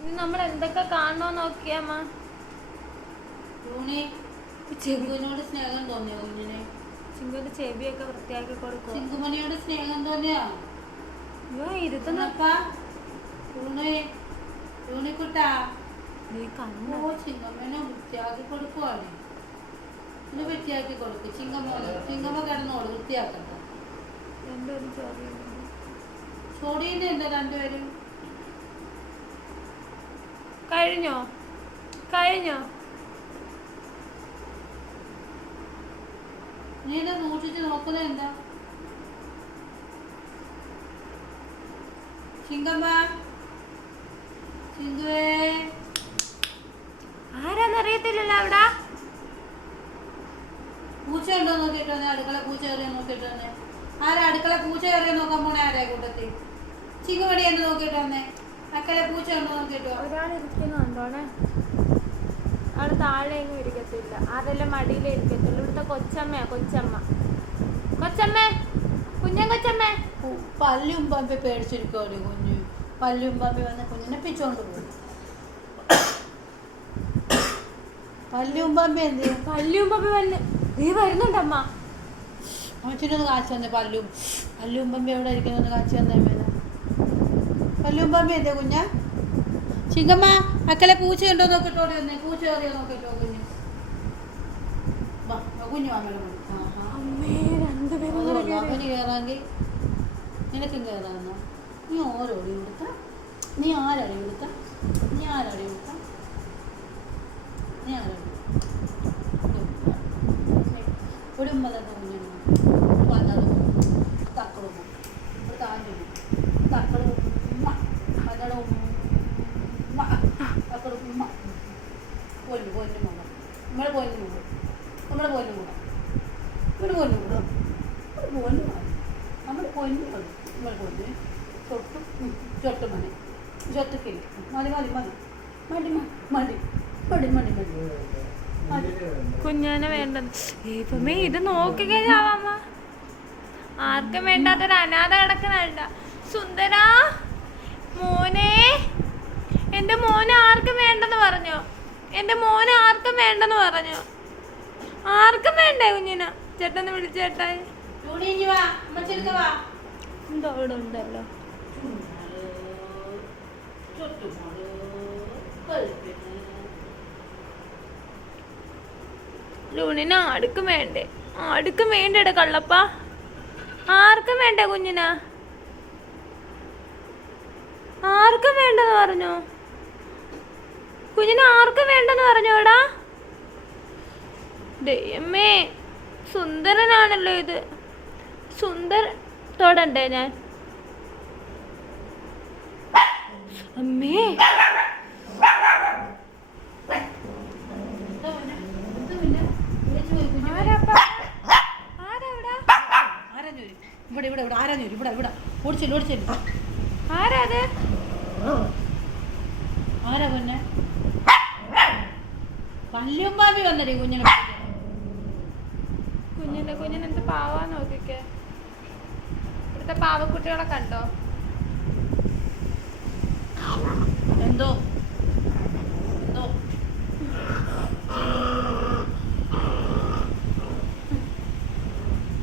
ഇനി നമ്മൾ എന്തൊക്കെ കാണണോ നോക്കിയമ്മ. ചിങ്കുവിനോട് സ്നേഹം തോന്നിയോ കുഞ്ഞിനെ? ചിങ്കുവിന്റെ ചെവിയൊക്കെ വൃത്തിയാക്കി കൊടുക്കും. ചിങ്കുമണിയോട് സ്നേഹം തോന്നിയോ? ഇരുത്തുന്നപ്പാ ൂണിക്കുട്ടാ ചിങ്കമ്മനെ വൃത്തിയാക്കി കൊടുക്കുവാണ്. ഇത് വൃത്തിയാക്കി കൊടുക്കും. ചിങ്കമ്മ കിടന്നോട് വൃത്തിയാക്കട്ടെ. ചോടിയുടെ എന്താ രണ്ടുപേരും കഴിഞ്ഞോ? നീ എന്താ സൂക്ഷിച്ച് നോക്കുന്നത്? എന്താ ചിങ്കമ്മ? ചിങ്കുവേ ആരാന്നറിയത്തില്ലല്ലോ അവിടെ. പൂച്ച ഉണ്ടോ നോക്കിയിട്ട് വന്നേ. അടുക്കള പൂച്ച കയറിയോ നോക്കിയിട്ട് വന്നേ. ആരാ അടുക്കള പൂച്ച കയറിയോ നോക്കാൻ പോണേ? ആരാ കൂട്ടത്തിൽ ചിങ്കുമണി എന്ന് നോക്കിയിട്ട് വന്നേ. അക്കലെ പൂച്ച ഉണ്ടോ നോക്കിട്ടോ. ഒരാളിരിക്കുന്നുണ്ടോണേ. അവിടെ താഴെയൊന്നും ഇരിക്കത്തില്ല. അതെല്ലാം മടിയിലേ ഇരിക്കത്തുള്ളൂ. ഇവിടുത്തെ കൊച്ചമ്മയാ. കൊച്ചമ്മേ കുഞ്ഞമ്മേ. പല്ലും പമ്പി പേടിച്ചിരിക്കുമല്ലോ കുഞ്ഞ്. പല്ലും പമ്പി വന്ന് കുഞ്ഞിനെ പിച്ചോണ്ട് പോകും. പല്ലും പമ്പി വന്ന് നീ വരുന്നുണ്ടമ്മ. അമ്മച്ചിനൊന്ന് കാച്ചു തന്നെ. പല്ലും പമ്പി എവിടെ ഇരിക്കുന്നൊന്ന് കാച്ചു തന്നെ. പല്ലും പമ്പി എന്തേ കുഞ്ഞ? ചിങ്കമ്മ അക്കലെ പൂച്ച ഉണ്ടോ നോക്കിട്ടോടി വന്നേ. പൂച്ച കയറിയോ നോക്കിട്ടോ കുഞ്ഞ്. കുഞ്ഞു അമ്മയുടെ അവന് കയറാമെങ്കിൽ നിനക്കും കയറാമെന്നോ? നീ ഓരോടി കൊടുത്ത. നീ ആരടി കൊടുത്ത? ഒരു ഉമ്മ തന്നെ കുഞ്ഞിന് വന്നത് തക്കളും താണ്ടി തക്കളും മകളും തക്കളും ഉമ്മ പൊന്നു മകൾ നമ്മളെ പൊന്നു ചൊട്ടുമണി ചൊത്തുക്കില്ല. മടി കുഞ്ഞാനെ വേണ്ടത് ഇപ്പമേ ഇത് നോക്കിക്കഴിഞ്ഞാവാമ്മ. ആർക്കും വേണ്ടാത്തൊരു അനാഥ കിടക്കുന്നുണ്ട. സുന്ദരാ മോനെ, എൻ്റെ മോനെ ആർക്കും വേണ്ടെന്ന് പറഞ്ഞു. ആർക്കും വേണ്ടേ കുഞ്ഞിന്? ചേട്ടന്ന് വിളിച്ചേട്ടായി. എന്തോ അവിടെ ഉണ്ടല്ലോ. ലൂണിന് ആർക്കും വേണ്ടേ കള്ളപ്പ? ആർക്കും വേണ്ടേ കുഞ്ഞിന്? ആർക്കും വേണ്ടെന്ന് പറഞ്ഞു. കുഞ്ഞിന് ആർക്കും വേണ്ടെന്ന് പറഞ്ഞോടാ. ദൈവമേ, സുന്ദരനാണല്ലോ ഇത്. തൊടണ്ടേ ഞാൻ? അമ്മേ ആരാ പൊന്നെ? പല്ലും പാമ്പി വന്നടി കുഞ്ഞിനെ എന്ത് പാവാ നോക്കിക്കേ. ഇവിടുത്തെ പാവക്കുട്ടികളെ കണ്ടോ? എന്തോ